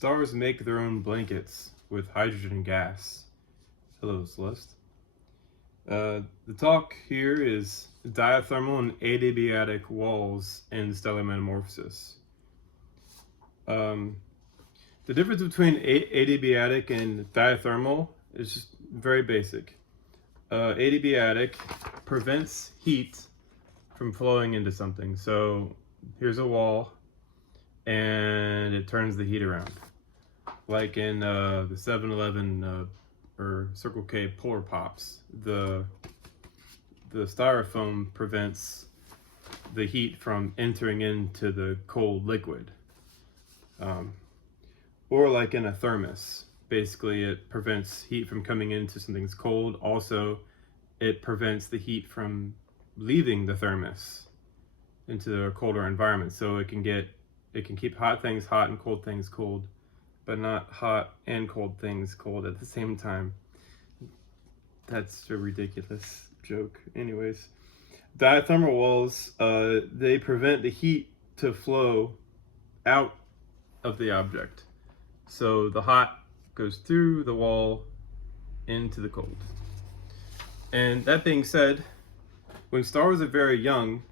Stars make their own blankets with hydrogen gas. Hello, Celeste. The talk here is diathermal and adiabatic walls in stellar metamorphosis. The difference between adiabatic and diathermal is just very basic. Adiabatic prevents heat from flowing into something. So here's a wall, and it turns the heat around. Like in the 7-Eleven or Circle K Polar Pops, the styrofoam prevents the heat from entering into the cold liquid. Or like in a thermos, basically it prevents heat from coming into something that's cold. Also, it prevents the heat from leaving the thermos into a colder environment. So it can keep hot things hot and cold things cold, but not hot and cold things cold at the same time. That's a ridiculous joke. Anyways, diathermal walls, they prevent the heat to flow out of the object. So the hot goes through the wall into the cold. And that being said, when stars are very young,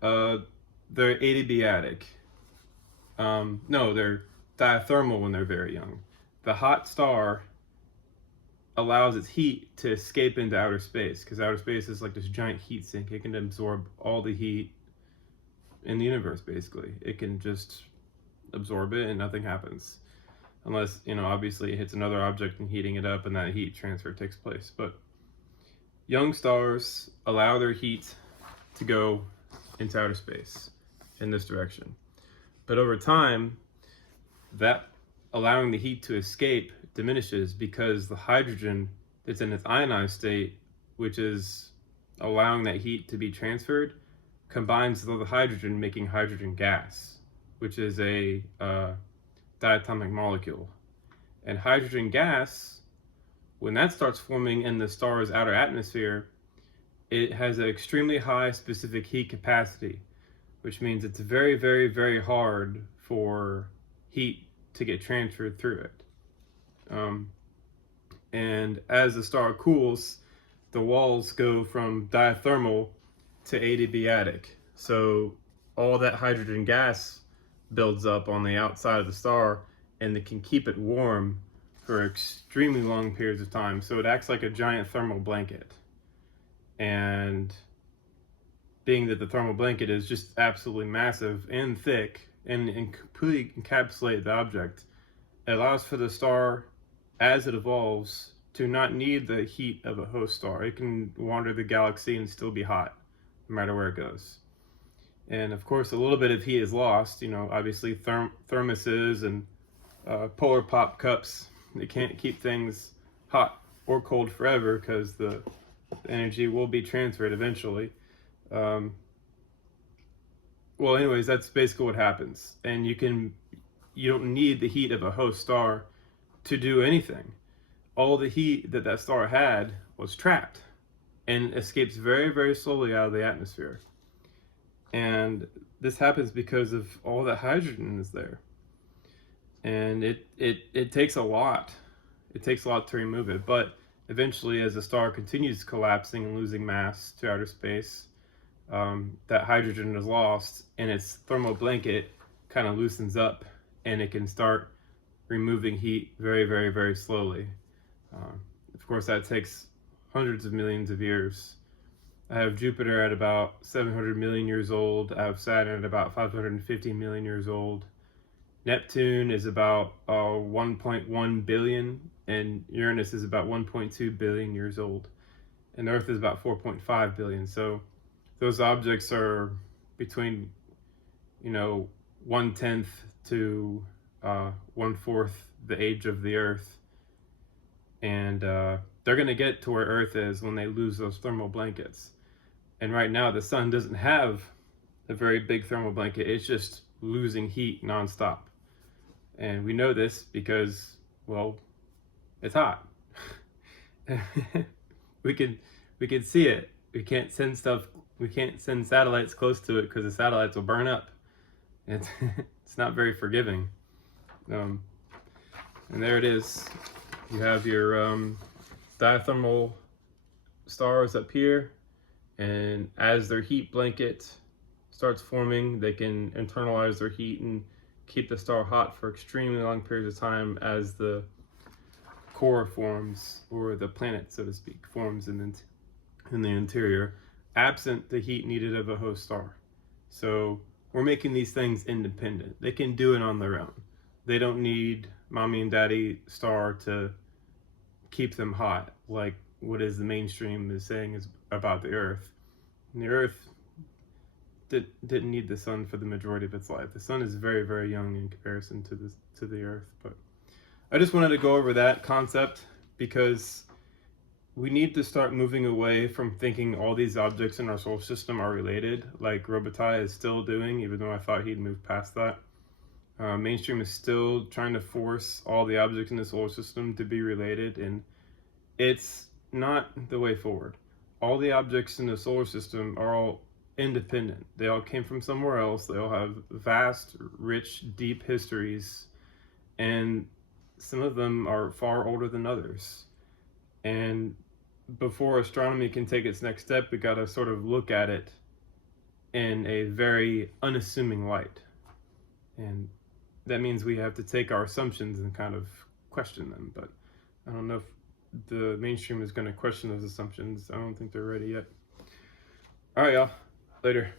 they're adiabatic. No, they're diathermal when they're very young. The hot star allows its heat to escape into outer space, because outer space is like this giant heat sink. It can absorb all the heat in the universe, basically. It can just absorb it and nothing happens. Unless, obviously it hits another object and heating it up and that heat transfer takes place. But young stars allow their heat to go into outer space in this direction. But over time, that allowing the heat to escape diminishes because the hydrogen that's in its ionized state, which is allowing that heat to be transferred, combines with the hydrogen, making hydrogen gas, which is a diatomic molecule. And hydrogen gas, when that starts forming in the star's outer atmosphere, it has an extremely high specific heat capacity, which means it's very, very, very hard for heat to get transferred through it. And as the star cools, the walls go from diathermal to adiabatic. So all that hydrogen gas builds up on the outside of the star, and it can keep it warm for extremely long periods of time. So it acts like a giant thermal blanket. And being that the thermal blanket is just absolutely massive and thick and completely encapsulate the object, it allows for the star, as it evolves, to not need the heat of a host star. It can wander the galaxy and still be hot, no matter where it goes. And of course, a little bit of heat is lost. Obviously thermoses and Polar Pop cups, they can't keep things hot or cold forever because the energy will be transferred eventually. Well, anyways, that's basically what happens. And you don't need the heat of a host star to do anything. All the heat that star had was trapped and escapes very, very slowly out of the atmosphere. And this happens because of all that hydrogen is there. And it takes a lot. It takes a lot to remove it. But eventually, as the star continues collapsing and losing mass to outer space, that hydrogen is lost and its thermal blanket kind of loosens up, and it can start removing heat very, very, very slowly. Of course, that takes hundreds of millions of years. I have Jupiter at about 700 million years old. I have Saturn at about 550 million years old. Neptune is about 1.1 billion, and Uranus is about 1.2 billion years old. And Earth is about 4.5 billion. So those objects are between, 1/10 to 1/4 the age of the Earth. And they're going to get to where Earth is when they lose those thermal blankets. And right now, the sun doesn't have a very big thermal blanket. It's just losing heat nonstop. And we know this because, well, it's hot. we can see it. We can't send satellites close to it because the satellites will burn up. It's not very forgiving. And there it is. You have your diathermal stars up here, and as their heat blanket starts forming, they can internalize their heat and keep the star hot for extremely long periods of time as the core forms, or the planet, so to speak, forms in the interior, absent the heat needed of a host star. So we're making these things independent. They can do it on their own. They don't need mommy and daddy star to keep them hot, like what is the mainstream is saying is about the Earth. And the Earth didn't need the sun for the majority of its life. The sun is very, very young in comparison to the Earth. But I just wanted to go over that concept because we need to start moving away from thinking all these objects in our solar system are related, like Robitaille is still doing, even though I thought he'd moved past that. Mainstream is still trying to force all the objects in the solar system to be related, and it's not the way forward. All the objects in the solar system are all independent. They all came from somewhere else. They all have vast, rich, deep histories, and some of them are far older than others. And before astronomy can take its next step, we got to sort of look at it in a very unassuming light. And that means we have to take our assumptions and kind of question them. But I don't know if the mainstream is going to question those assumptions. I don't think they're ready yet. All right, y'all. Later.